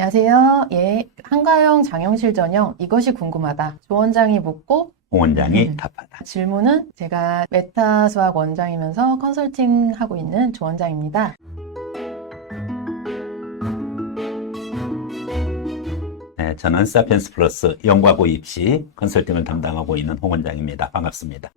안녕하세요. 예, 한가영 장영실 전형 이것이 궁금하다. 조 원장이 묻고 원장이 답하다. 질문은 제가 메타 수학 원장이면서 컨설팅 하고 있는 조 원장입니다. 네, 저는 사피엔스 플러스 영과고 입시 컨설팅을 담당하고 있는 홍 원장입니다. 반갑습니다.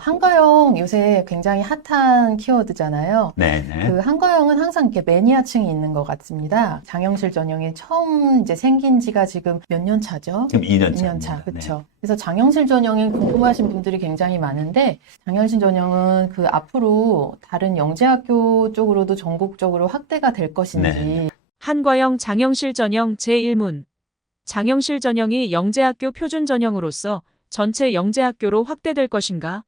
한가영 요새 굉장히 핫한 키워드잖아요. 네네. 그 한가영은 항상 이렇게 매니아층이 있는 것 같습니다. 장영실 전형이 처음 이제 생긴 지가 지금 몇 년 차죠? 지금 2년 2년 차입니다. 차, 그렇죠. 그래서 장영실 전형이 궁금하신 분들이 굉장히 많은데 장영실 전형은 그 앞으로 다른 영재학교 쪽으로도 전국적으로 확대가 될 것인지 네. 한과영 장영실 전형 제1문. 장영실 전형이 영재학교 표준 전형으로서 전체 영재학교로 확대될 것인가?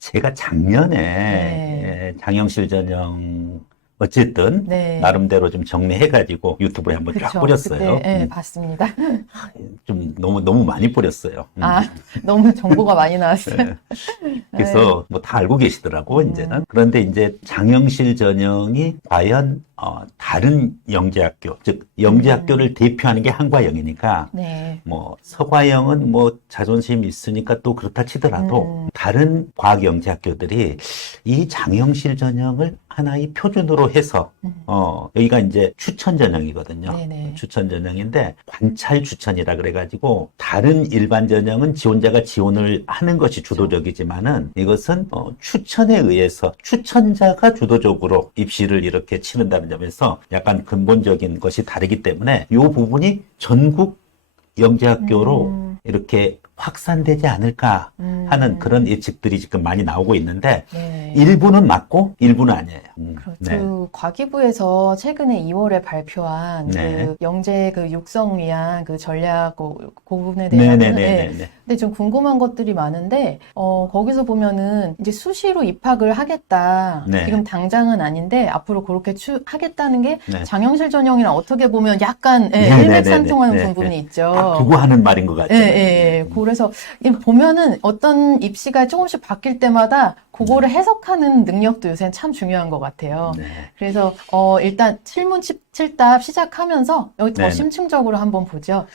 제가 작년에 네. 장영실 전형 어쨌든 네. 나름대로 좀 정리해가지고 유튜브에 한번 쫙 그쵸. 뿌렸어요. 그때, 네, 봤습니다. 좀 너무 많이 뿌렸어요. 아, 너무 정보가 많이 나왔어요. 네. 그래서 뭐 다 알고 계시더라고 이제는. 그런데 이제 장영실 전형이 과연 다른 영재학교, 즉 영재학교를 대표하는 게 한과영이니까 네. 뭐 서과영은 뭐 자존심이 있으니까 또 그렇다 치더라도 다른 과학 영재학교들이 이 장영실 전형을 하나의 표준으로 해서 여기가 이제 추천 전형이거든요. 네네. 추천 전형인데 관찰 추천이라 그래가지고 다른 일반 전형은 지원자가 지원을 하는 것이 주도적이지만은 이것은 추천에 의해서 추천자가 주도적으로 입시를 이렇게 치른다는 점에서 약간 근본적인 것이 다르기 때문에 이 부분이 전국 영재학교로 이렇게 확산되지 않을까 하는 그런 예측들이 지금 많이 나오고 있는데 네. 일부는 맞고 일부는 아니에요. 그렇죠. 네. 그 과기부에서 최근에 2월에 발표한 네. 그 영재 그 육성 위한 그 전략 그 부분에 대해서는 네네네네. 근데 좀 궁금한 것들이 많은데 거기서 보면은 이제 수시로 입학을 하겠다. 네. 지금 당장은 아닌데 앞으로 그렇게 하겠다는 게 네. 장영실 전형이랑 어떻게 보면 약간 네네네네. 일맥상통하는 네. 부분이 딱 있죠. 두고 하는 말인 것 같아요. 예, 예. 그래서 보면은 어떤 입시가 조금씩 바뀔 때마다 그거를 해석하는 능력도 요새는 참 중요한 것 같아요. 네. 그래서 일단 칠문칠답 시작하면서 여기 더 네네. 심층적으로 한번 보죠.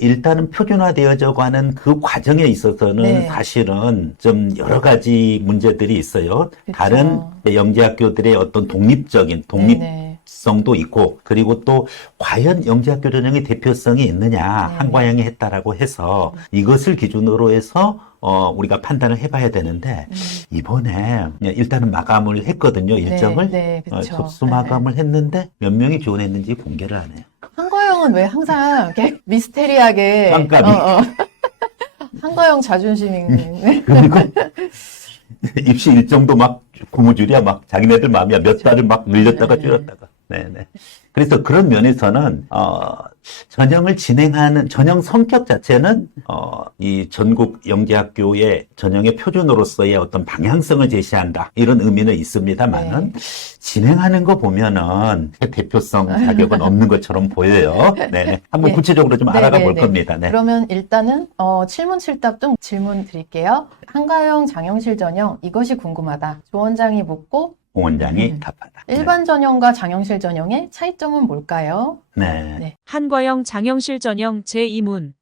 일단은 표준화되어져 가는 그 과정에 있어서는 네. 사실은 좀 여러 가지 문제들이 있어요. 그쵸. 다른 영재학교들의 어떤 독립적인 네네. 성도 있고, 그리고 또 과연 영재학교 전형의 대표성이 있느냐, 네. 한과영이 했다라고 해서 이것을 기준으로 해서 우리가 판단을 해봐야 되는데 이번에 일단은 마감을 했거든요, 일정을. 네, 그쵸. 접수 마감을 했는데 몇 명이 지원했는지 공개를 안 해요. 한과영은 왜 항상 이렇게 미스테리하게 깜깜이. 한과영 자존심이 그리고 입시 일정도 막 고무줄이야, 막 자기네들 마음이야. 몇 달을 막 늘렸다가 줄였다가. 네네. 그래서 그런 면에서는 전형을 진행하는 전형 성격 자체는 이 전국 영재학교의 전형의 표준으로서의 어떤 방향성을 제시한다, 이런 의미는 있습니다만은 진행하는 거 보면은 대표성 자격은 없는 것처럼 보여요. 네네. 한번 네. 구체적으로 좀 알아가 볼 네네네. 겁니다. 네. 그러면 일단은 칠문칠답 좀 질문 드릴게요. 한가영 장영실 전형 이것이 궁금하다. 조 원장이 묻고 홍 원장이 답하다. 일반 전형과 장영실 전형의 차이점은 뭘까요? 네. 네. 한과영 장영실 전형 제2문.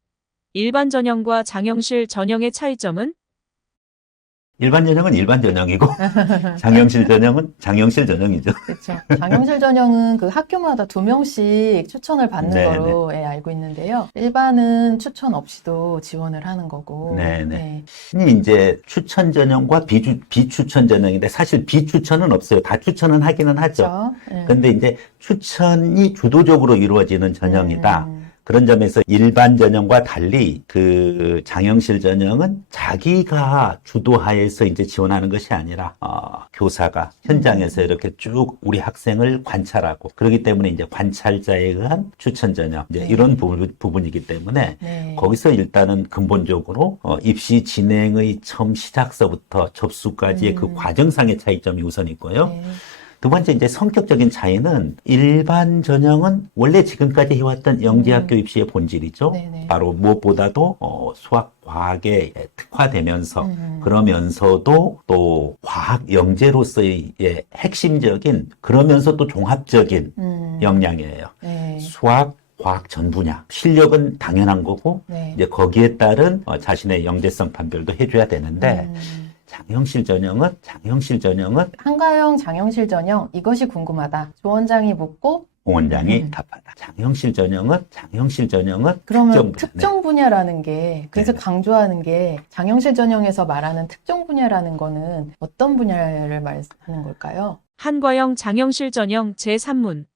일반 전형과 장영실 전형의 차이점은? 일반 전형은 일반 전형이고 장영실 전형은 장영실 전형이죠. 그렇죠. 장영실 전형은 그 학교마다 2명씩 추천을 받는 네네. 거로 알고 있는데요. 일반은 추천 없이도 지원을 하는 거고. 네네. 이제 추천 전형과 비추천 전형인데 사실 비추천은 없어요. 다 추천은 하기는 하죠. 그렇죠. 네. 근데 이제 추천이 주도적으로 이루어지는 전형이다. 그런 점에서 일반 전형과 달리 그 장영실 전형은 자기가 주도하에서 이제 지원하는 것이 아니라 교사가 현장에서 이렇게 쭉 우리 학생을 관찰하고, 그렇기 때문에 이제 관찰자에 의한 추천 전형, 이제 네. 이런 부분이기 때문에 네. 거기서 일단은 근본적으로 입시 진행의 처음 시작서부터 접수까지의 그 과정상의 차이점이 우선 있고요. 네. 두 번째 이제 성격적인 차이는 일반 전형은 원래 지금까지 해왔던 영재학교 입시의 본질이죠. 네네. 바로 무엇보다도 수학, 과학에 특화되면서 음. 그러면서도 또 과학 영재로서의 핵심적인 그러면서 또 종합적인 역량이에요. 네. 수학, 과학 전 분야 실력은 당연한 거고 네. 이제 거기에 따른 자신의 영재성 판별도 해줘야 되는데 장영실 전형은 한가영 장영실 전형 이것이 궁금하다. 조원장이 묻고 원장이 답하다. 장영실 전형은 그러면 분야. 특정 분야라는 게 그래서 네네. 강조하는 게 장영실 전형에서 말하는 특정 분야라는 거는 어떤 분야를 말하는 걸까요? 한과영 장영실 전형 제3문.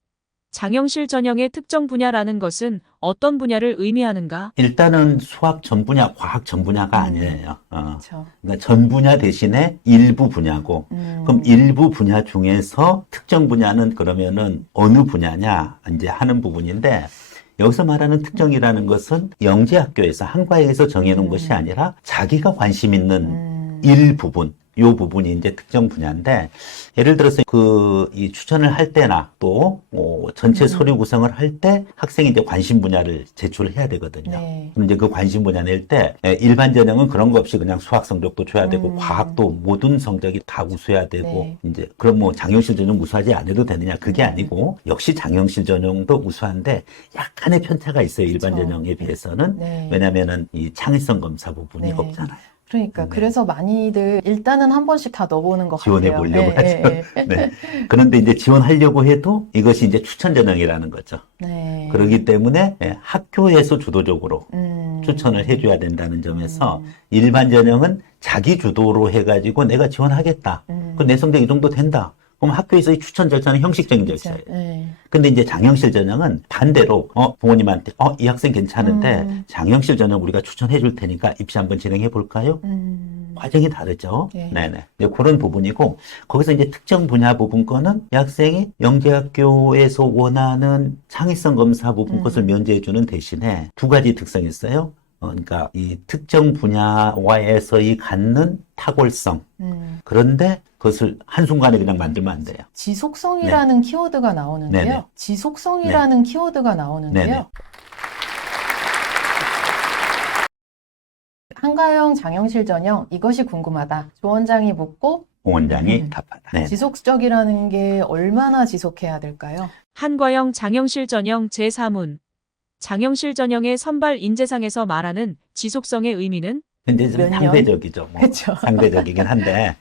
장영실 전형의 특정 분야라는 것은 어떤 분야를 의미하는가? 일단은 수학 전 분야, 과학 전 분야가 아니에요. 그렇죠. 그러니까 전 분야 대신에 일부 분야고, 그럼 일부 분야 중에서 특정 분야는 그러면은 어느 분야냐 이제 하는 부분인데 여기서 말하는 특정이라는 것은 영재학교에서 한과에서 정해놓은 것이 아니라 자기가 관심 있는 일부분. 요 부분이 이제 특정 분야인데, 예를 들어서 이 추천을 할 때나 또, 전체 서류 구성을 할 때 학생이 이제 관심 분야를 제출을 해야 되거든요. 네. 그럼 이제 그 관심 분야 낼 때, 일반 전형은 그런 거 없이 그냥 수학 성적도 줘야 되고, 과학도 모든 성적이 다 우수해야 되고, 네. 이제, 그럼 뭐 장영실 전형 우수하지 않아도 되느냐? 그게 아니고, 역시 장영실 전형도 우수한데, 약간의 편차가 있어요. 일반 그쵸. 전형에 비해서는. 네. 왜냐면은 이 창의성 검사 부분이 네. 없잖아요. 그러니까 네. 그래서 많이들 일단은 한 번씩 다 넣어보는 것 지원해 같아요. 보려고 네, 하죠. 네. 그런데 이제 지원하려고 해도 이것이 이제 추천 전형이라는 거죠. 네. 그렇기 때문에 학교에서 주도적으로 음. 추천을 해줘야 된다는 점에서 일반 전형은 자기 주도로 해가지고 내가 지원하겠다. 그럼 내 성적 이 정도 된다. 그럼 학교에서의 추천 절차는 형식적인 절차예요. 네. 근데 이제 장영실 전형은 반대로 부모님한테 이 학생 괜찮은데 장영실 전형 우리가 추천해 줄 테니까 입시 한번 진행해 볼까요? 과정이 다르죠. 네. 네네. 이제 그런 부분이고 거기서 이제 특정 분야 부분 거는 이 학생이 영재학교에서 원하는 창의성 검사 부분 것을 면제해 주는 대신에 두 가지 특성이 있어요. 그러니까 이 특정 분야와에서의 갖는 탁월성. 그런데 그것을 한순간에 그냥 만들면 안 돼요. 지속성이라는 키워드가 나오는데요. 네네. 지속성이라는 키워드가 나오는데요. 네네. 한가영 장영실 전형 이것이 궁금하다. 조원장이 묻고 원장이 답하다. 네. 지속적이라는 게 얼마나 지속해야 될까요? 한과영 장영실 전형 제3문. 장영실 전형의 선발 인재상에서 말하는 지속성의 의미는 근데 좀 몇 년? 상대적이죠. 뭐. 그쵸. 상대적이긴 한데,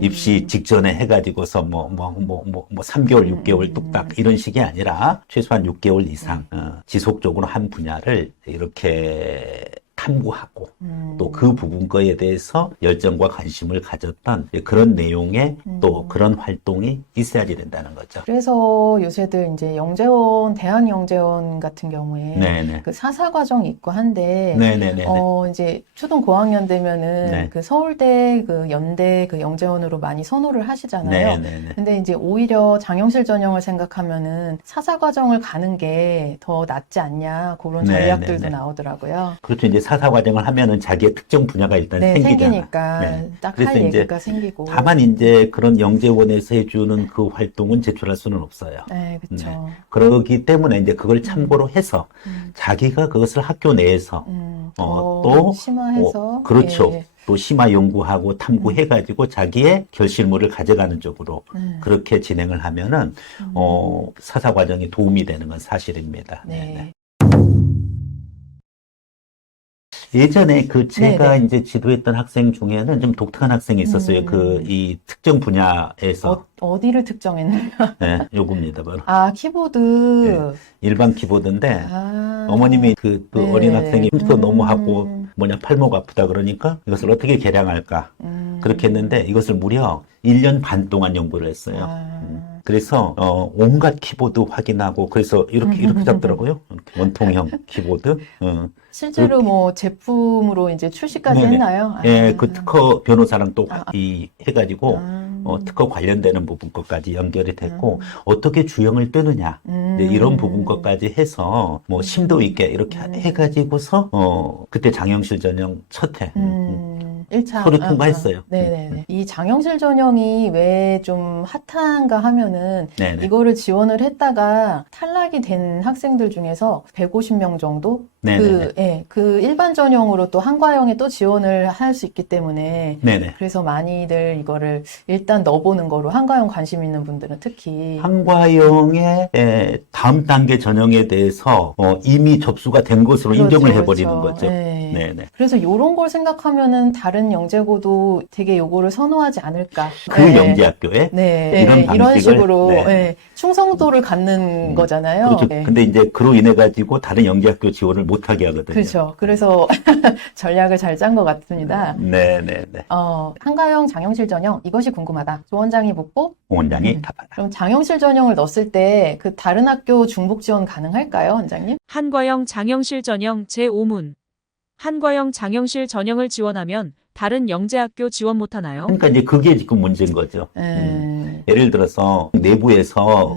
입시 직전에 해가지고서 3개월, 6개월 뚝딱 이런 식이 아니라 최소한 6개월 이상, 지속적으로 한 분야를 이렇게 탐구하고 또 그 부분 거에 대해서 열정과 관심을 가졌던 그런 내용의 또 그런 활동이 있어야지 된다는 거죠. 그래서 요새들 이제 영재원, 대학영재원 같은 경우에 네네. 그 사사과정이 있고 한데 네네네. 이제 초등 고학년 되면은 네. 그 서울대, 그 연대, 그 영재원으로 많이 선호를 하시잖아요. 네네네. 근데 이제 오히려 장영실 전형을 생각하면은 사사과정을 가는 게 더 낫지 않냐 그런 네, 전략들도 네, 네. 나오더라고요. 그렇죠. 이제 사사과정을 하면은 자기의 특정 분야가 일단 네, 생기잖아. 생기니까 네. 딱 그래서 할 이제 얘기가 생기고. 다만 이제 그런 영재원에서 해주는 그 활동은 제출할 수는 없어요. 네, 그렇죠. 그러기 때문에 이제 그걸 참고로 해서 자기가 그것을 학교 내에서 또 심화해서 그렇죠. 예. 또 심화 연구하고 탐구해가지고 자기의 결실물을 가져가는 쪽으로 그렇게 진행을 하면은 사사 과정이 도움이 되는 건 사실입니다. 네. 예전에 제가 네네. 이제 지도했던 학생 중에는 좀 독특한 학생이 있었어요. 이 특정 분야에서. 어디를 특정했나요? 네, 요겁니다, 바로. 아, 키보드. 네. 일반 키보드인데, 어머님이 또 네. 어린 학생이 흉터 너무 하고, 팔목 아프다 그러니까 이것을 어떻게 개량할까. 그렇게 했는데 이것을 무려 1년 반 동안 연구를 했어요. 그래서 온갖 키보드 확인하고 그래서 이렇게 잡더라고요. 이렇게 원통형 키보드. 실제로 뭐 제품으로 이제 출시까지 네네. 했나요? 예, 그 특허 변호사랑 또 해가지고 아. 특허 관련되는 부분 것까지 연결이 됐고 어떻게 주형을 뜨느냐 이제 이런 부분 것까지 해서 뭐 심도 있게 이렇게 해가지고서 그때 장영실 전형 첫 해 1차. 서류 통과했어요. 네네네. 이 장영실 전형이 왜 좀 핫한가 하면은 네네. 이거를 지원을 했다가 탈락이 된 학생들 중에서 150명 정도? 네네네. 그 일반 전형으로 또 한과형에 또 지원을 할 수 있기 때문에 네네. 그래서 많이들 이거를 일단 넣어보는 거로 한과형 관심 있는 분들은 특히 한과형의 다음 단계 전형에 대해서 이미 접수가 된 것으로 그렇죠, 인정을 해버리는 그렇죠. 거죠. 네. 네네. 그래서 이런 걸 생각하면은 다른 영재고도 되게 요거를 선호하지 않을까. 그 네. 영재학교에 네, 이런 이런 방식을, 식으로 네. 네, 충성도를 갖는 거잖아요. 그렇죠. 네. 근데 이제 그로 인해 가지고 다른 영재학교 지원을 못하게 하거든요. 그렇죠. 그래서 전략을 잘 짠 것 같습니다. 네네네. 한가형 장영실 전형 이것이 궁금하다. 조원장이 묻고 원장이 답하다. 그럼 장영실 전형을 넣었을 때 그 다른 학교 중복 지원 가능할까요, 원장님? 한과형 장영실 전형 제5문. 한과형 장영실 전형을 지원하면 다른 영재학교 지원 못하나요? 그러니까 이제 그게 지금 문제인 거죠. 예를 들어서 내부에서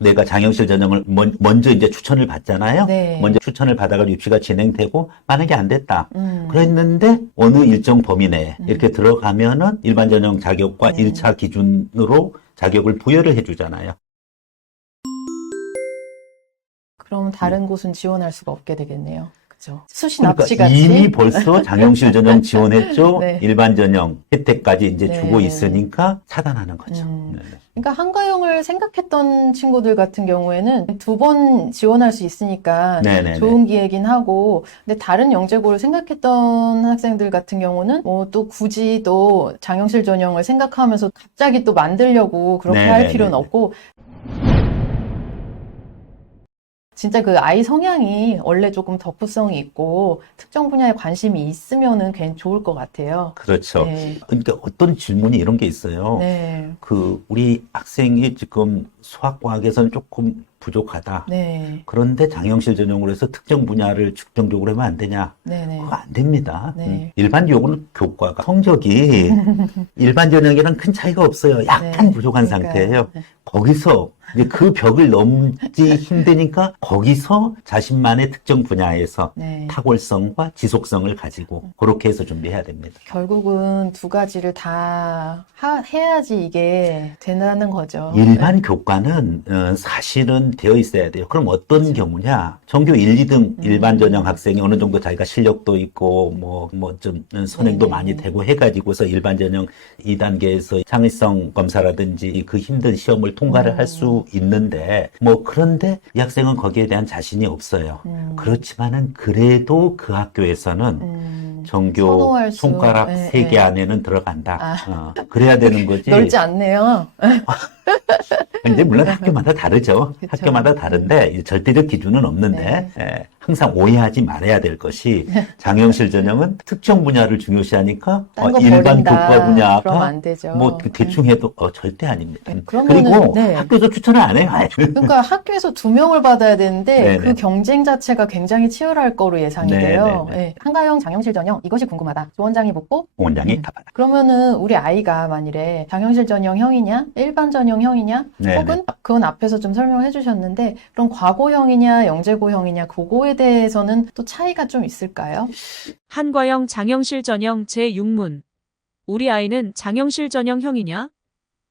내가 장영실 전형을 먼저 이제 추천을 받잖아요. 네. 먼저 추천을 받아가지고 입시가 진행되고 만약에 안 됐다. 그랬는데 어느 일정 범위 내에 이렇게 들어가면은 일반 전형 자격과 1차 기준으로 자격을 부여를 해주잖아요. 그럼 다른 곳은 지원할 수가 없게 되겠네요. 그죠? 수시 그러니까 납치 같이. 이미 벌써 장영실 전형 지원했죠. 네. 일반 전형 혜택까지 이제 네. 주고 있으니까 차단하는 거죠. 네. 그러니까 한가형을 생각했던 친구들 같은 경우에는 2번 지원할 수 있으니까 네네네. 좋은 기회긴 하고, 근데 다른 영재고를 생각했던 학생들 같은 경우는 뭐 또 굳이 또 장영실 전형을 생각하면서 갑자기 또 만들려고 그렇게 할 네네네네. 필요는 없고, 진짜 그 아이 성향이 원래 조금 덕후성이 있고 특정 분야에 관심이 있으면은 괜히 좋을 것 같아요. 그렇죠. 네. 그러니까 어떤 질문이 이런 게 있어요. 네. 우리 학생이 지금 수학과학에서는 조금 부족하다. 네. 그런데 장영실 전형으로 해서 특정 분야를 측정적으로 하면 안 되냐? 네네. 그거 안 됩니다. 네. 일반적으로 교과가 성적이 일반 전형이랑 큰 차이가 없어요. 약간 네. 부족한 그러니까요. 상태예요. 네. 거기서 이제 그 벽을 넘지 힘드니까 거기서 자신만의 특정 분야에서 네. 탁월성과 지속성을 가지고 그렇게 해서 준비해야 됩니다. 결국은 두 가지를 다 해야지 이게 된다는 거죠. 일반 교과는 사실은 되어 있어야 돼요. 그럼 어떤 경우냐? 전교 1, 2등 일반 전형 학생이 어느 정도 자기가 실력도 있고 뭐 좀 선행도 네네. 많이 되고 해가지고서 일반 전형 2단계에서 창의성 검사라든지 그 힘든 시험을 통과를 할 수 있는데 그런데 이 학생은 거기에 대한 자신이 없어요. 그렇지만은 그래도 그 학교에서는 전교 선호할 수, 손가락 네, 3개 네. 안에는 들어간다. 그래야 되는 거지. 넓지 않네요. 근데 물론 학교마다 다르죠. 그쵸. 학교마다 다른데 절대적 기준은 없는데 항상 오해하지 말아야 될 것이 장영실 전형은 특정 분야를 중요시하니까 딴거 일반 버린다. 교과 그러면 분야가 안 되죠. 뭐 대충 해도 절대 아닙니다. 그러면은, 그리고 네. 학교에서 추천을 안 해요. 그러니까 학교에서 2명을 받아야 되는데 네네. 그 경쟁 자체가 굉장히 치열할 거로 예상이 돼요. 네네네. 네. 한가형 장영실 전형 이것이 궁금하다. 조원장이 묻고 원장이 답하다. 그러면은 우리 아이가 만일에 장영실 전형 형이냐 일반 전형 형이냐 네네. 혹은 그건 앞에서 좀 설명해 주셨는데 그럼 과고형이냐 영재고형이냐 그거에 대해서는 또 차이가 좀 있을까요? 한과형 장영실 전형 제6문. 우리 아이는 장영실 전형 형이냐?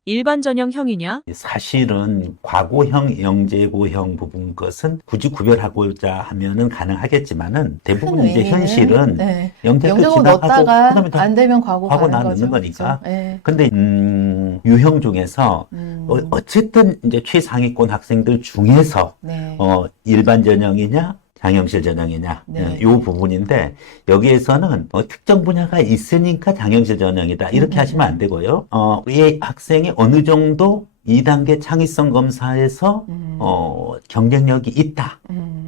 일반 전형 형이냐? 사실은 과고형, 영재고형 부분 것은 굳이 구별하고자 하면은 가능하겠지만은 대부분 큰 이제 의미는, 현실은 네. 영재고 영재고 지나가고 넣었다가 그다음에 다 안 되면 과고 과고 가는 넣는 거죠. 거니까. 그렇죠? 네. 근데 유형 중에서 어쨌든 이제 최상위권 학생들 중에서 네. 일반 전형이냐 장영실 전형이냐 네. 이 부분인데 여기에서는 특정 분야가 있으니까 장영실 전형이다 이렇게 하시면 안 되고요. 이 학생이 어느 정도 2단계 창의성 검사에서 경쟁력이 있다.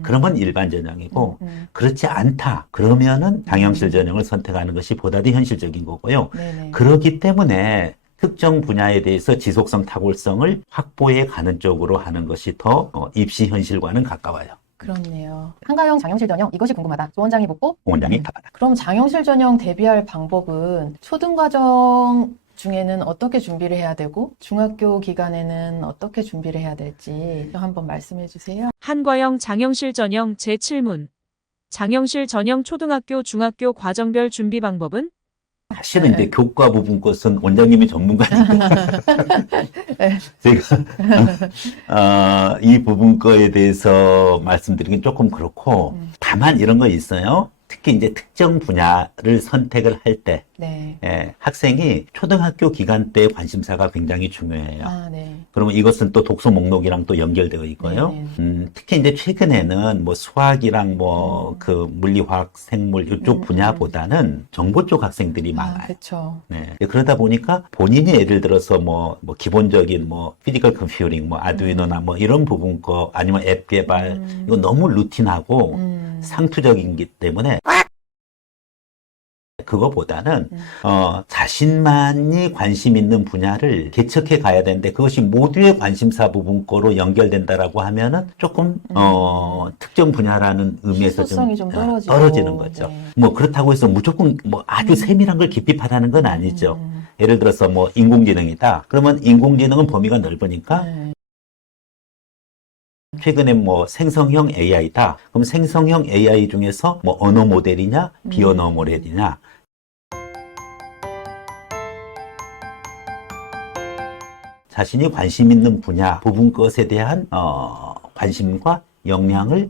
그러면 일반 전형이고 그렇지 않다. 그러면은 장영실 전형을 선택하는 것이 보다 더 현실적인 거고요. 네네. 그렇기 때문에 특정 분야에 대해서 지속성 탁월성을 확보해 가는 쪽으로 하는 것이 더 입시 현실과는 가까워요. 그렇네요. 한가형 장영실 전형 이것이 궁금하다. 조원장이 묻고 원장이 답하다. 그럼 장영실 전형 대비할 방법은 초등과정 중에는 어떻게 준비를 해야 되고 중학교 기간에는 어떻게 준비를 해야 될지 한번 말씀해 주세요. 한과형 장영실 전형 제7문. 장영실 전형 초등학교, 중학교 과정별 준비 방법은? 사실은 네. 이제 교과 부분 것은 원장님이 전문가니까 네. 제가 이 부분 거에 대해서 말씀드리긴 조금 그렇고 다만 이런 거 있어요. 특히 이제 특정 분야를 선택을 할 때 네. 학생이 초등학교 기간 때 관심사가 굉장히 중요해요. 아, 네. 그러면 이것은 또 독서 목록이랑 또 연결되어 있고요. 네네. 특히 이제 최근에는 뭐 수학이랑 뭐 그 물리화학, 생물 이쪽 분야보다는 정보 쪽 학생들이 아, 많아요. 그쵸. 네. 그러다 보니까 본인이 예를 들어서 뭐 기본적인 뭐 피지컬 컴퓨팅, 뭐 아두이노나 뭐 이런 부분 거 아니면 앱 개발 이거 너무 루틴하고 상투적이기 때문에 그거보다는 자신만이 관심 있는 분야를 개척해 가야 되는데 그것이 모두의 관심사 부분거로 연결된다라고 하면은 조금 특정 분야라는 의미에서 희소성이 좀 떨어지고. 떨어지는 거죠. 네. 뭐 그렇다고 해서 무조건 뭐 아주 세밀한 걸 깊이 파다는 건 아니죠. 예를 들어서 뭐 인공지능이다. 그러면 인공지능은 범위가 넓으니까 네. 최근에 뭐 생성형 AI다. 그럼 생성형 AI 중에서 뭐 언어 모델이냐, 비언어 모델이냐. 자신이 관심 있는 분야, 부분 것에 대한 관심과 역량을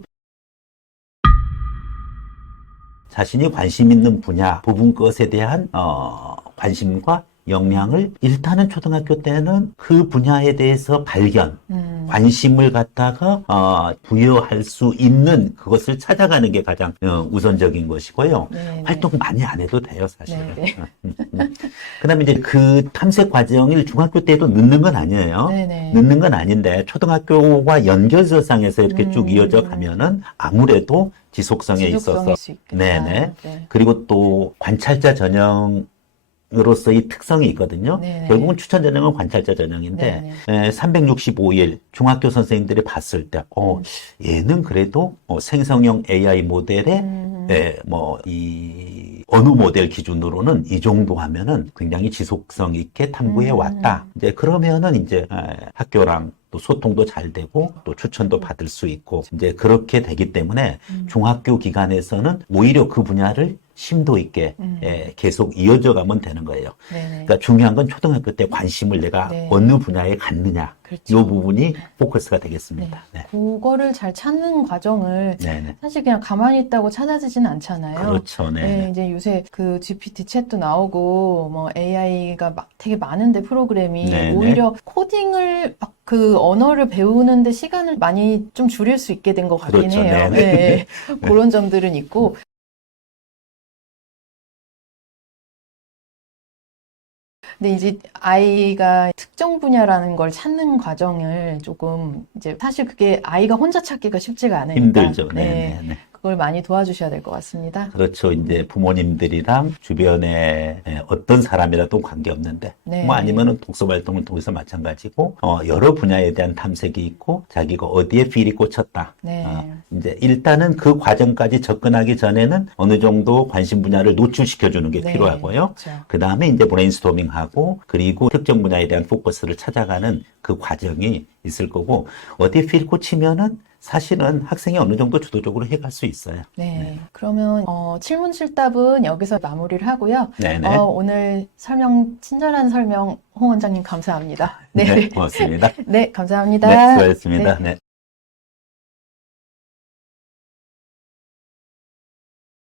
자신이 관심 있는 분야, 부분 것에 대한 관심과 역량을 일단은 초등학교 때는 그 분야에 대해서 발견, 관심을 갖다가 부여할 수 있는 그것을 찾아가는 게 가장 우선적인 것이고요. 네네. 활동 많이 안 해도 돼요, 사실은. 네네. 그다음에 이제 그 탐색 과정을 중학교 때도 넣는 건 아니에요. 네네. 넣는 건 아닌데 초등학교와 연결선상에서 이렇게 쭉 이어져 가면은 아무래도 지속성에 있어서 지속성일 수 있겠다. 네네. 네. 그리고 또 관찰자 전형으로서의 특성이 있거든요. 네네. 결국은 추천 전형은 관찰자 전형인데 365일 중학교 선생님들이 봤을 때 얘는 그래도 생성형 AI 모델에 이 어느 모델 기준으로는 이 정도 하면은 굉장히 지속성 있게 탐구해 왔다. 이제 그러면은 이제 학교랑 또 소통도 잘 되고 또 추천도 받을 수 있고 이제 그렇게 되기 때문에 중학교 기간에서는 오히려 그 분야를 심도 있게 계속 이어져 가면 되는 거예요. 네네. 그러니까 중요한 건 초등학교 때 관심을 내가 네. 어느 분야에 갖느냐. 그렇죠. 이 부분이 포커스가 되겠습니다. 네. 그거를 잘 찾는 과정을 네네. 사실 그냥 가만히 있다고 찾아지진 않잖아요. 그렇죠. 네. 네, 이제 요새 그 GPT 챗도 나오고 뭐 AI가 막 되게 많은데 프로그램이 네네. 오히려 코딩을 막 그 언어를 배우는데 시간을 많이 좀 줄일 수 있게 된 것 같긴 그렇죠. 해요. 네네. 네. 그런 점들은 있고. 근데 이제 아이가 특정 분야라는 걸 찾는 과정을 조금 이제 사실 그게 아이가 혼자 찾기가 쉽지가 않으니까 힘들죠. 네, 네. 그걸 많이 도와주셔야 될 것 같습니다. 그렇죠. 이제 부모님들이랑 주변에 어떤 사람이라도 관계없는데, 네. 뭐 아니면은 독서 활동을 통해서 마찬가지고, 여러 분야에 대한 탐색이 있고, 자기가 어디에 필이 꽂혔다. 네. 이제 일단은 그 과정까지 접근하기 전에는 어느 정도 관심 분야를 노출시켜주는 게 네. 필요하고요. 그렇죠. 그 다음에 이제 브레인스토밍하고, 그리고 특정 분야에 대한 포커스를 찾아가는 그 과정이 있을 거고, 어디에 필 꽂히면은 사실은 학생이 어느 정도 주도적으로 해갈 수 있어요. 네. 그러면 칠문칠답은 여기서 마무리를 하고요. 네네. 오늘 친절한 설명 홍 원장님 감사합니다. 네, 네. 고맙습니다. 네, 감사합니다. 네, 수고하셨습니다. 네. 네.